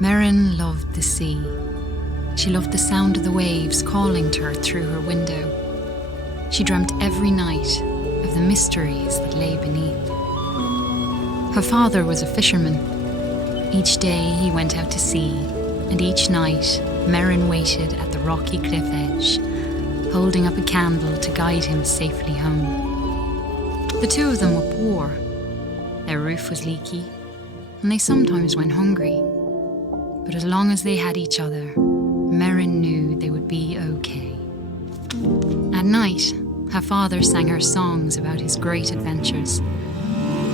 Merrin loved the sea. She loved the sound of the waves calling to her through her window. She dreamt every night of the mysteries that lay beneath. Her father was a fisherman. Each day he went out to sea, and each night Merrin waited at the rocky cliff edge, holding up a candle to guide him safely home. The two of them were poor. Their roof was leaky, and they sometimes went hungry. But as long as they had each other, Merrin knew they would be okay. At night, her father sang her songs about his great adventures.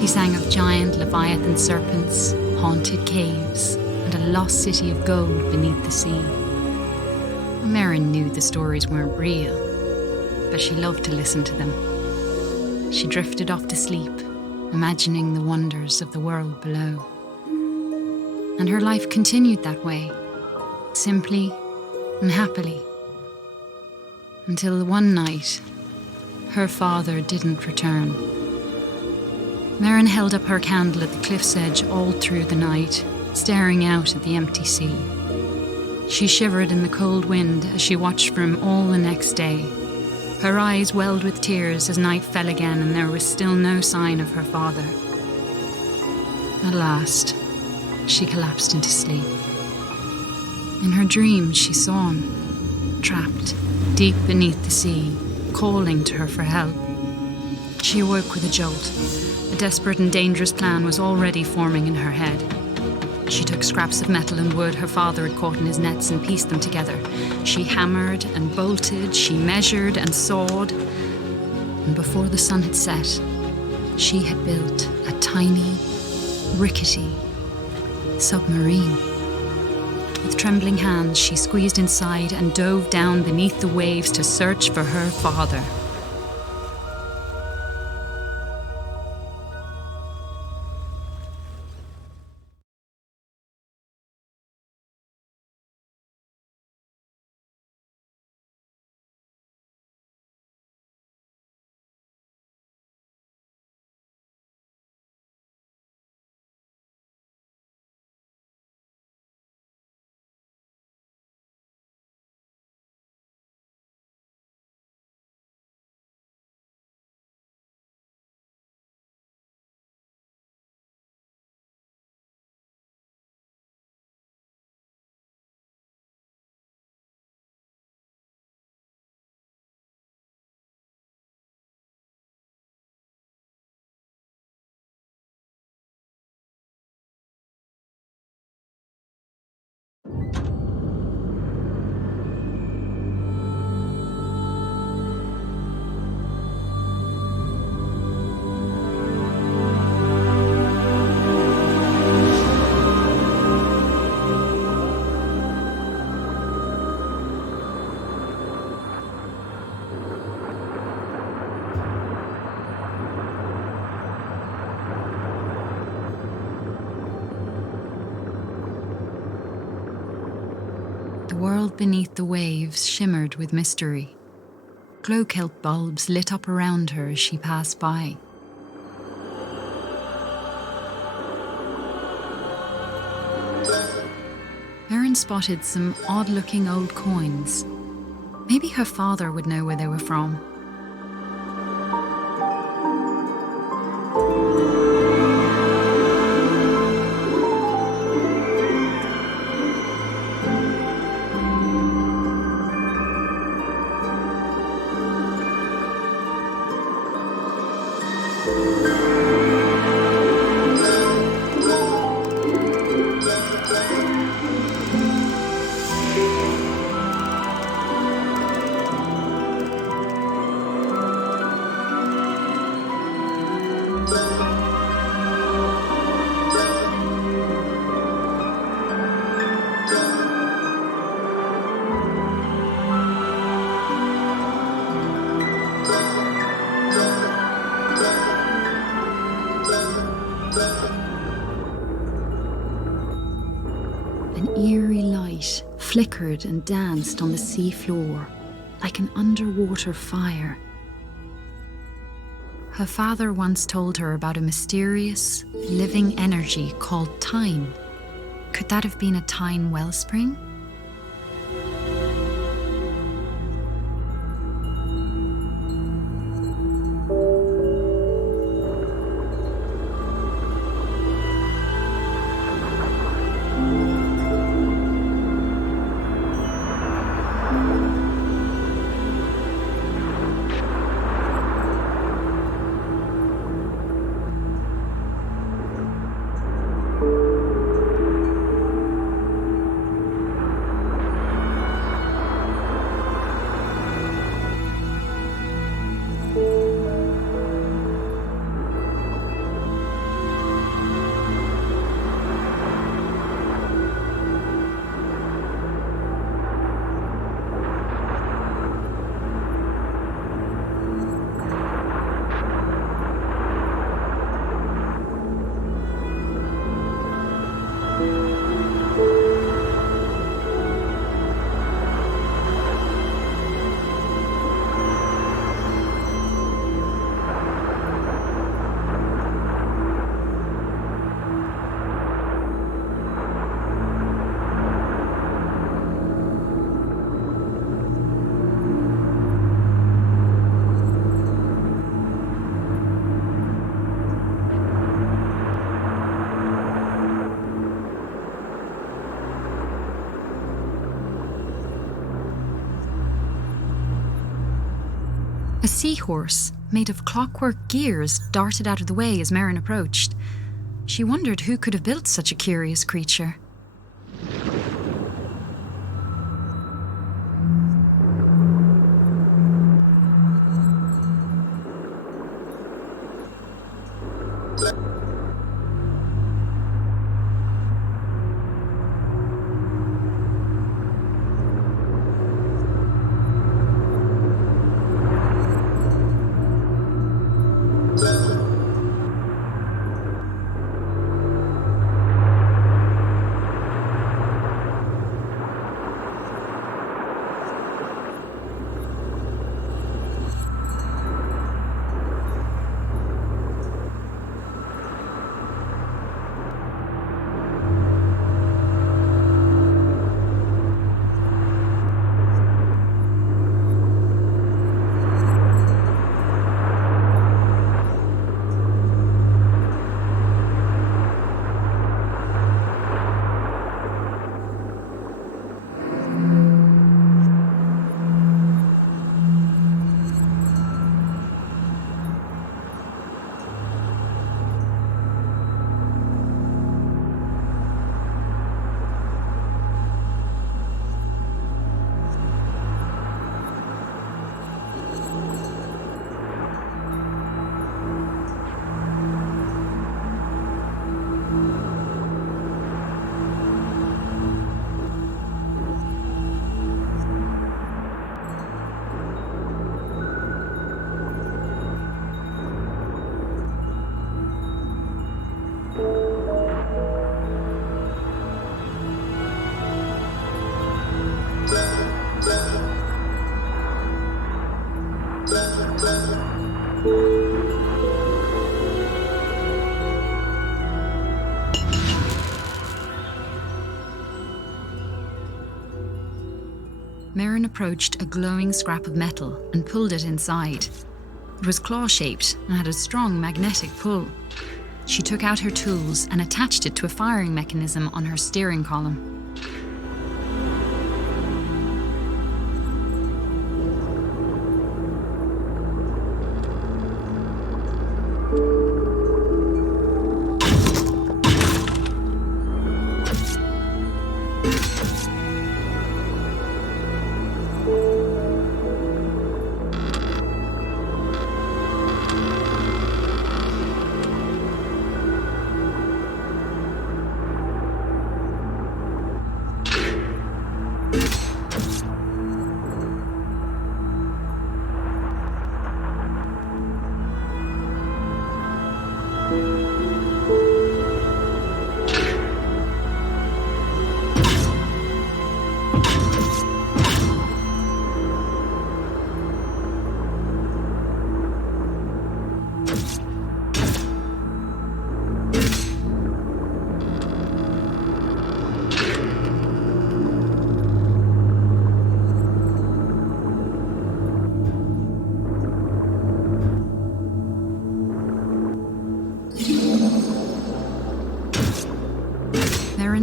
He sang of giant leviathan serpents, haunted caves, and a lost city of gold beneath the sea. Merrin knew the stories weren't real, but she loved to listen to them. She drifted off to sleep, imagining the wonders of the world below. And her life continued that way, simply and happily, until one night, her father didn't return. Merrin held up her candle at the cliff's edge all through the night, staring out at the empty sea. She shivered in the cold wind as she watched for him all the next day. Her eyes welled with tears as night fell again and there was still no sign of her father. At last, she collapsed into sleep. In her dreams, she saw him, trapped deep beneath the sea, calling to her for help. She awoke with a jolt. A desperate and dangerous plan was already forming in her head. She took scraps of metal and wood her father had caught in his nets and pieced them together. She hammered and bolted, she measured and sawed. And before the sun had set, she had built a tiny, rickety submarine. With trembling hands, she squeezed inside and dove down beneath the waves to search for her father. The world beneath the waves shimmered with mystery. Glow-kelp bulbs lit up around her as she passed by. Merrin spotted some odd-looking old coins. Maybe her father would know where they were from. light flickered and danced on the sea floor like an underwater fire. Her father once told her about a mysterious, living energy called Tyne. Could that have been a Tyne wellspring? A seahorse, made of clockwork gears, darted out of the way as Merrin approached. She wondered who could have built such a curious creature. Merrin approached a glowing scrap of metal and pulled it inside. It was claw-shaped and had a strong magnetic pull. She took out her tools and attached it to a firing mechanism on her steering column.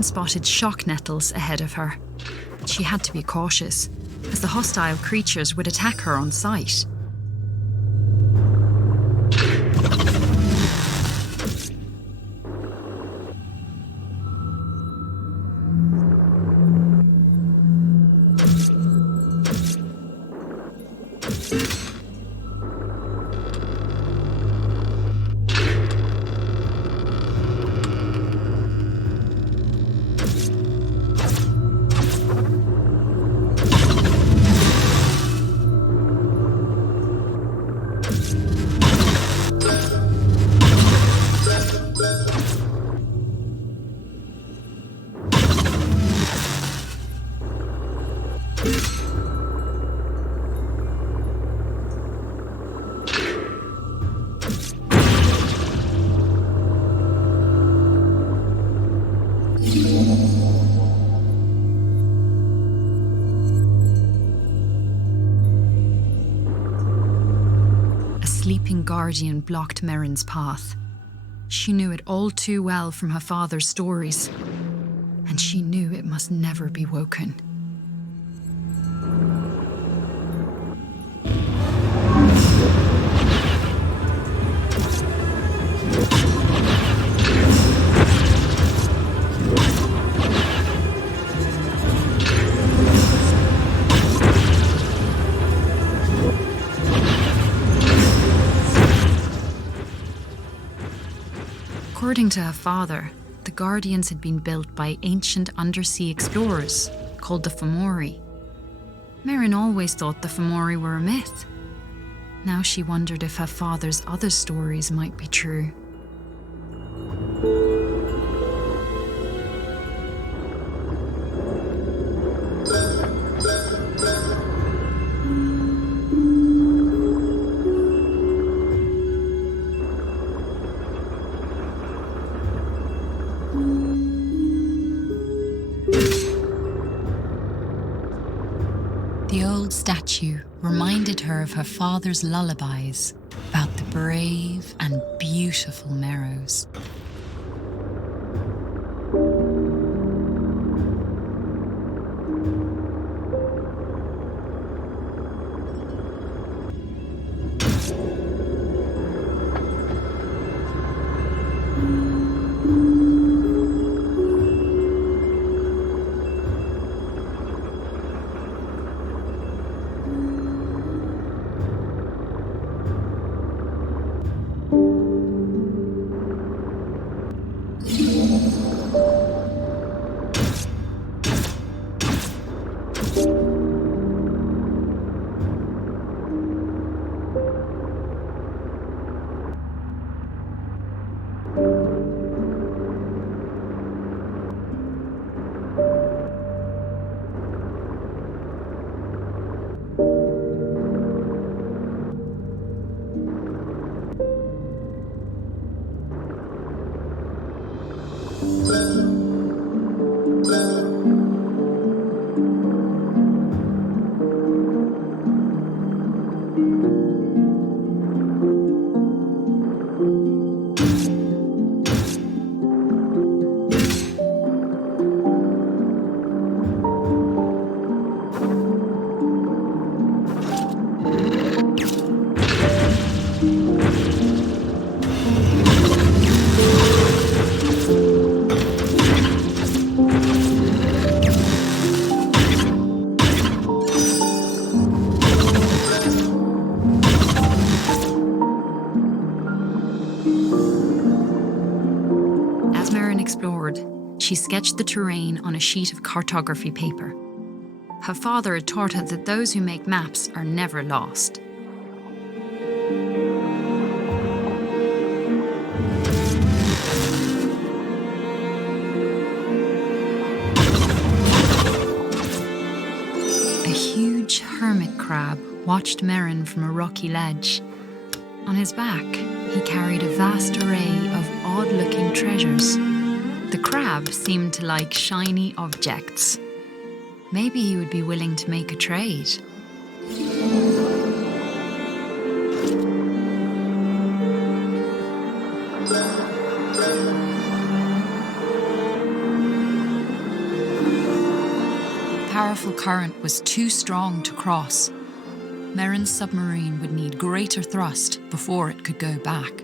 Merrin spotted shock nettles ahead of her. She had to be cautious, as the hostile creatures would attack her on sight. A sleeping guardian blocked Merrin's path. She knew it all too well from her father's stories, and she knew it must never be woken. According to her father, the Guardians had been built by ancient undersea explorers called the Fomori. Merrin always thought the Fomori were a myth. Now she wondered if her father's other stories might be true. The old statue reminded her of her father's lullabies about the brave and beautiful Merrows. She sketched the terrain on a sheet of cartography paper. Her father had taught her that those who make maps are never lost. A huge hermit crab watched Merrin from a rocky ledge. On his back, he carried a vast array of odd-looking treasures. The crab seemed to like shiny objects. Maybe he would be willing to make a trade. powerful current was too strong to cross. Merrin's submarine would need greater thrust before it could go back.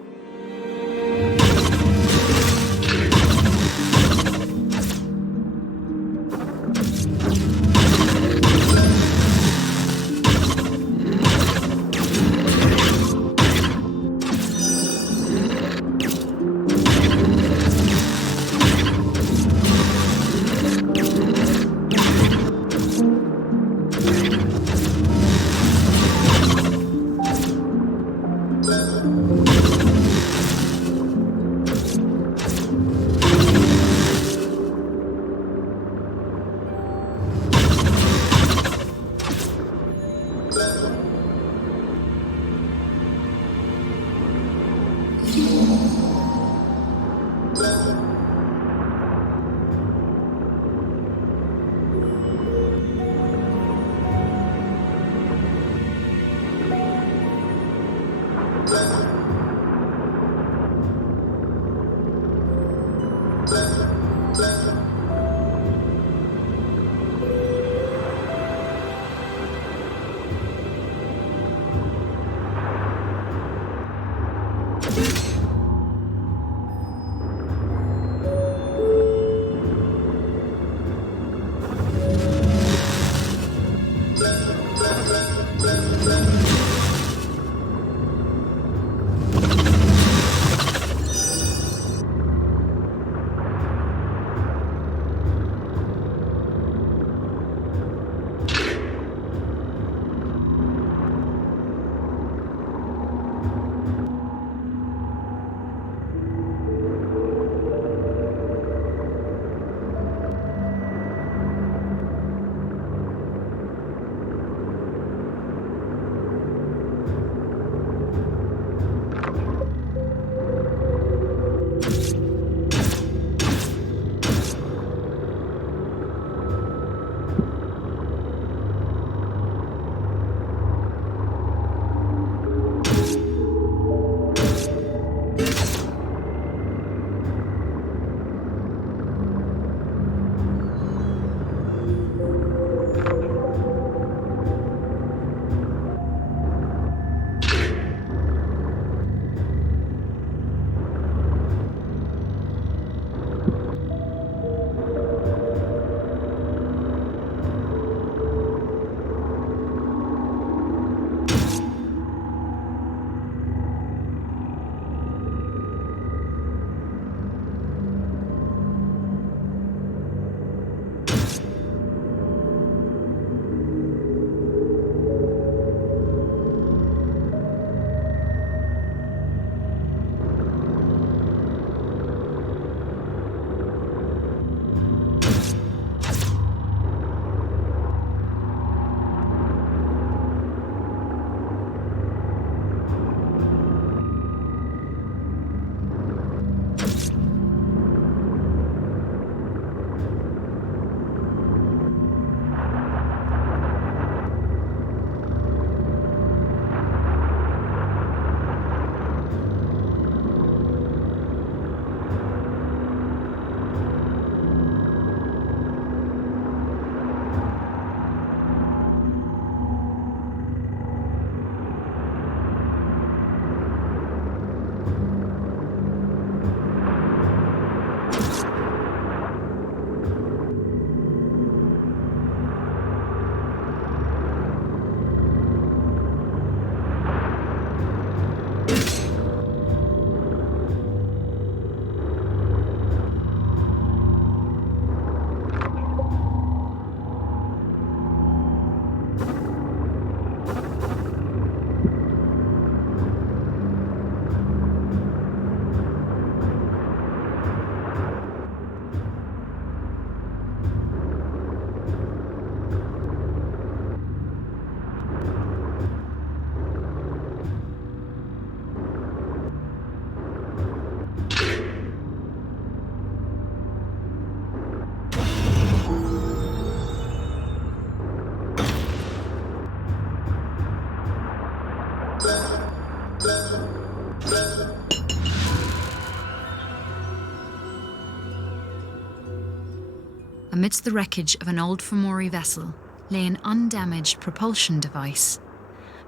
amidst the wreckage of an old Fomori vessel, lay an undamaged propulsion device.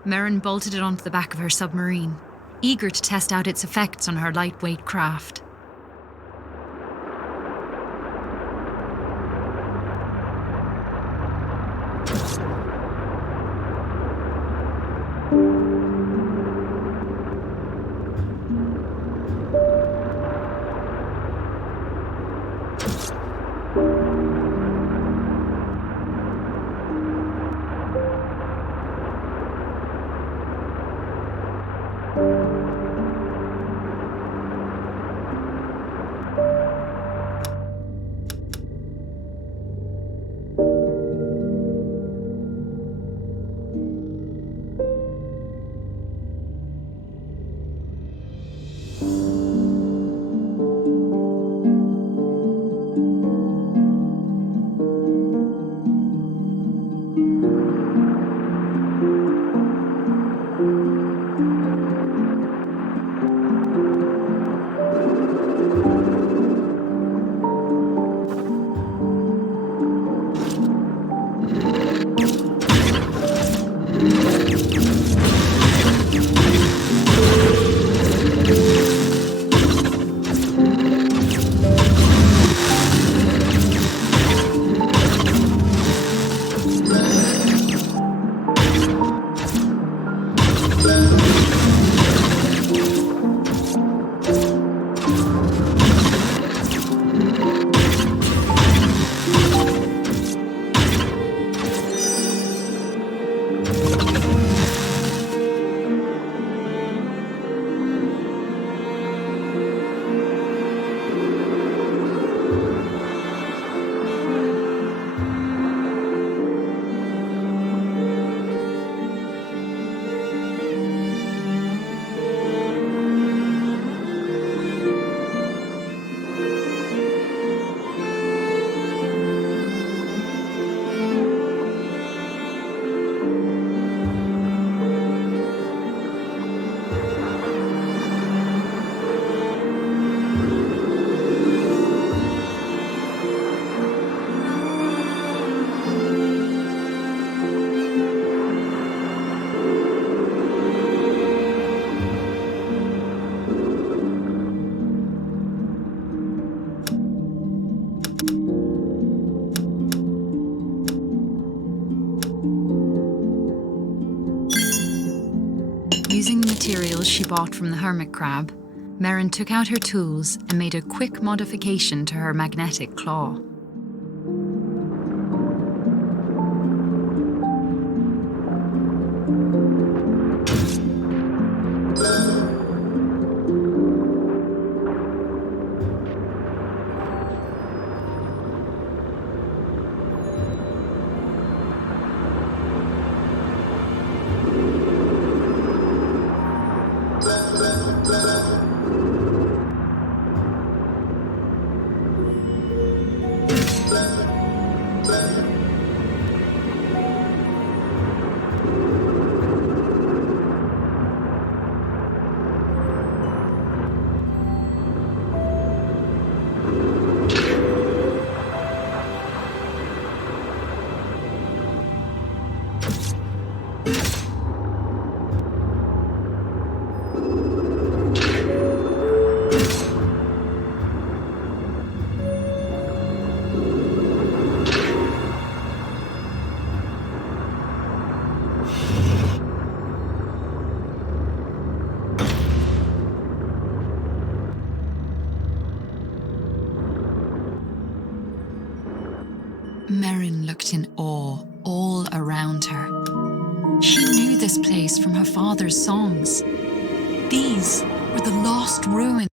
Merrin bolted it onto the back of her submarine, eager to test out its effects on her lightweight craft. Using the materials she bought from the hermit crab, Merrin took out her tools and made a quick modification to her magnetic claw. Merrin looked in awe all around her. She knew this place from her father's songs. These were the lost ruins